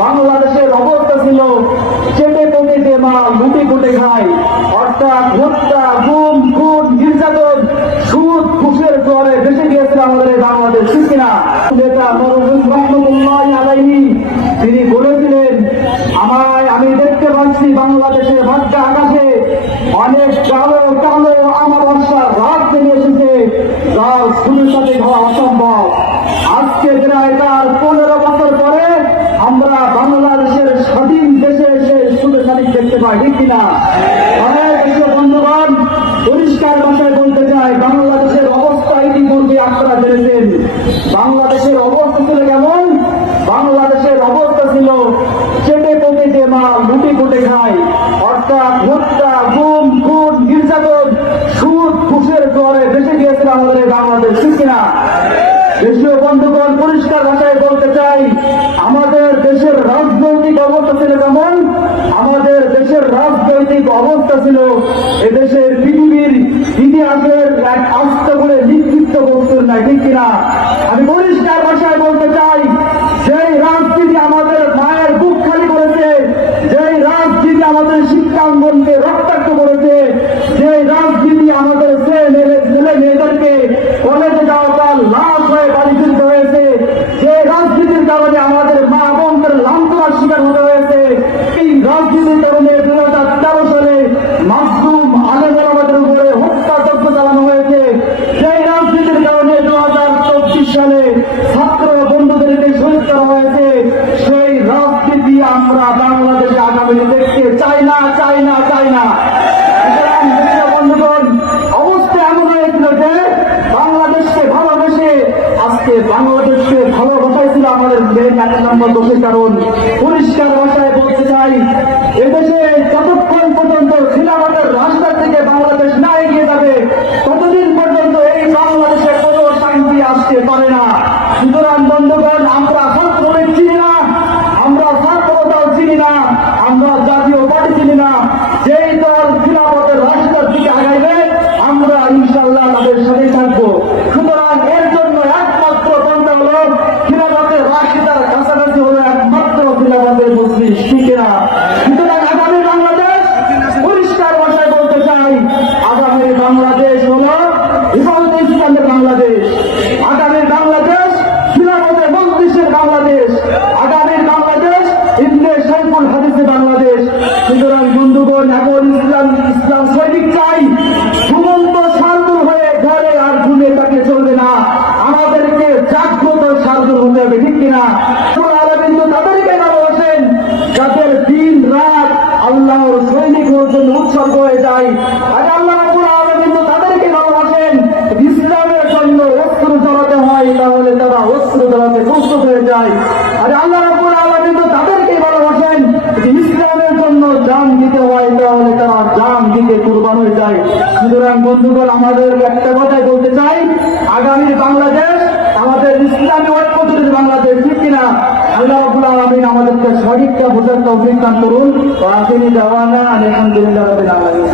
বাংলাদেশের অবস্থা ছিল চেটে পকেটে মাল লুটে কুটে খায়, অর্থাৎ হত্যা, গুম, খুন, নির্যাতন, সুদ, ঘুষের জোয়ারে ভেসে গিয়েছিল আমাদের বাংলাদেশ, ঠিক কিনা? নেতা রহমতুল্লাহ আলাইহি তিনি বলেছিলেন, আমি দেখতে পাচ্ছি বাংলাদেশের ভাগ্যা আকাশে অনেক কালো কালো আমাবস্যার রাত নেমে এসেছে, যার শুরুর সাথে হওয়া অসম্ভব। আজকে প্রায় তার 15 বছর পরে আমরা বাংলাদেশের স্বাধীন দেশে এসে শুরু সাথে দেখতে পাই, ঠিক কিনা? অনেক কিছু বন্ধুগণ, পরিষ্কার ভাষায় বলতে চাই, বাংলাদেশের অবস্থা ইতিমধ্যে আপনারা জেনেছেন। বাংলাদেশের অবস্থা ছিল কেমন? বাংলাদেশের অবস্থা ছিল চেটে পকেটে মাল লুটে কুটে খায়, অর্থাৎ হত্যা, গুম, খুন, নির্যাতন, সুদ, ঘুষের জোয়ারে ভেসে গিয়েছিল আমাদের বাংলাদেশ, ঠিক কিনা? দেশীয় বন্ধুগণ, পরিষ্কার ভাষায় বলতে চাই, আমাদের দেশের রাজনৈতিক অবস্থা ছিল কেমন? আমাদের দেশের রাজনৈতিক অবস্থা ছিল এদেশের পৃথিবীর ইতিহাসের এক আস্ত করে নিক্ষিপ্ত বস্তুর নাই, ঠিক কিনা? আমি পরিষ্কার ভাষায় বলতে চাই, যেই রাজনীতি আমাদের মায়ের বুক খালি করেছে, যেই রাজনীতি আমাদের শিক্ষাঙ্গনকে রক্তাক্ত করেছে, যেই রাজনীতি আমাদের ছেলে মেয়েদেরকে কলেজে যাওয়া লাশ হয়ে বাড়ি ফিরতে হয়েছে, যে রাজনীতির কারণে আমাদের মা বোনদের লাঞ্ছনার শিকার হতে হয়েছে, এই রাজনীতির কারণে 2013 সালে মাসুম আলেমের আমাদের উপরে হত্যাযজ্ঞ চালানো হয়েছে, সেই রাজনীতির কারণে 2024 সালে ছাত্র বন্ধুদেরকে শহীদ করা হয়েছে, সেই রাজনীতি আমরা বাংলাদেশে আগামী দেখতে চাই না, চাই না, চাই না। বন্ধুগণ, অবস্থা এমন হয়েছিল যে বাংলাদেশকে ভালোবেসে আজকে বাংলাদেশকে ভালোবাসাই ছিল আমাদের মেন 1 নম্বর দোষের কারণ। পরিষ্কার ভাষায় বলতে চাই, এদেশে যতক্ষণ পর্যন্ত খিলাফতের রাস্তা থেকে বাংলাদেশ না এগিয়ে যাবে, ততদিন পর্যন্ত এই বাংলাদেশে কোনো শান্তি আসতে পারে না। সুতরাং বন্ধুগণ, আমরা ছাত্রলীগ চিনি না, আমরা ছাত্র দল চিনি না, আমরা জাতীয় পার্টি চিনি না। যেই দল খিলাফতের রাস্তার দিকে আগাইবে আমরা ইনশাআল্লাহ তাদের সাথে থাকবো। সুতরাং এর জন্য একমাত্র পন্থা হলো খিলাফতের রাশিদার কাছাকাছি হলো একমাত্র খিলাফতের মজলিস, ঠিক না? সুতরাং আগামী বাংলাদেশ, পরিষ্কার ভাষায় বলতে চাই, আগামী বাংলাদেশ হলো হেফাজতে ইসলামের বাংলাদেশ, আগামী বাংলাদেশ খিলাফতের মজলিসের বাংলাদেশ, আগামী বাংলাদেশ ইবনে শাইখুল হাদিসের বাংলাদেশ। সুতরাং বন্ধুগণ, এখন ইসলাম সৈনিক চাই, ঘুমন্ত শার্দুল হয়ে ঘরে আর ঘুমিয়ে থাকলে চলবে না, আমাদেরকে জাগ্রত শার্দুল হতে হবে, ঠিক কিনা? কিন্তু তাদেরকে ভালোবাসেন যাদের দিন রাত আল্লাহর সৈনিক হওয়ার জন্য উৎসর্গ হয়ে যায়। আর আল্লাহ রাব্বুল আলামিন কিন্তু তাদেরকে ভালোবাসেন, ইসলামের জন্য অস্ত্র চালাতে হয় তাহলে তারা অস্ত্র চালাতে প্রস্তুত হয়ে যায়। আর আল্লাহ রাব্বুল আলামিন কিন্তু তাদেরকে ভালোবাসেন, ইসলামের জন্য জান দিতে হয় তাহলে তারা জান দিতে কুরবান হয়ে যায়। সুতরাং বন্ধুগণ, আমাদের একটা কথাই বলতে চাই, আগামী বাংলাদেশ আমাদের ইসলামী ঐক্যজোটের বাংলাদেশ, ঠিক কিনা? আল্লাহ রাব্বুল আলামিন আমাদেরকে সঠিকটা বোঝার তৌফিক দান করুন। ওয়া আখিরু দাওয়ানা আলহামদুলিল্লাহি রাব্বিল আলামিন।